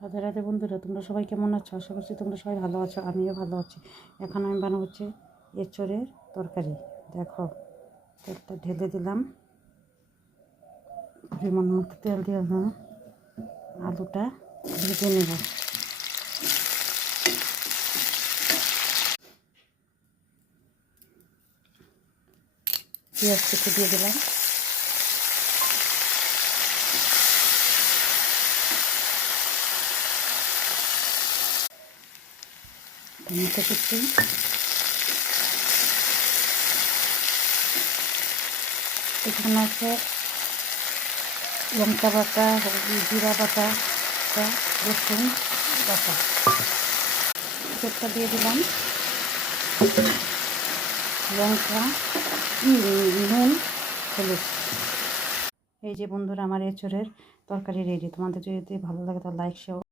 রাধে রাধে বন্ধুরা, তোমরা সবাই কেমন আছো? আশা করছি তোমরা সবাই ভালো আছো, আমিও ভালো আছি। এখন আমি বানাবো হচ্ছে এঁচোড়ের তরকারি। দেখো, তেলটা ঢেলে দিলাম, পরিমাণ মতো তেল দিয়ে আলুটা ভেজে নেব। পেঁয়াজ কেটে দিয়ে দিলাম, টমেটো কুচি, এখানে আছে লঙ্কা বাটা, জিরা বাটা, রসুন বাটা, তেলটা দিয়ে দিলাম, লঙ্কা, নুন, হলুদ। এই যে বন্ধুরা, আমার এঁচোড়ের তরকারি রেডি। তোমাদের যদি ভালো লাগে তাহলে লাইক শেয়ার